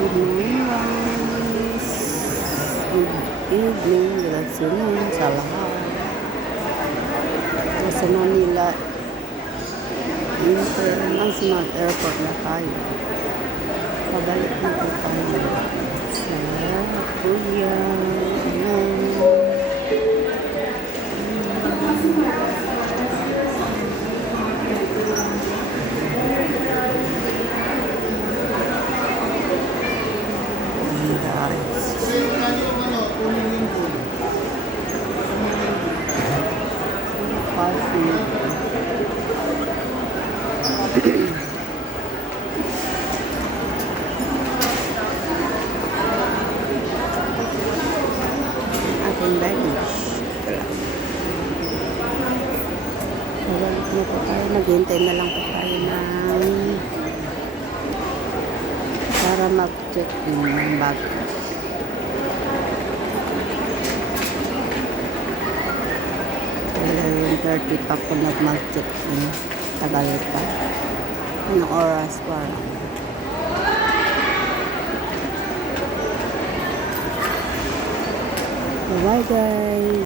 Good morning guys. Good evening, good afternoon sa lahat. Sa Manila International Airport na tayo. Pabalik na po tayo sa Kuya. Ating baggage. Pabalik na po tayo. Naghihintay na lang po tayo para mag-check-in ng baggage. 11:30 pa po mag-check-in. Tagal pa. Anong oras pa lang? Bye guys!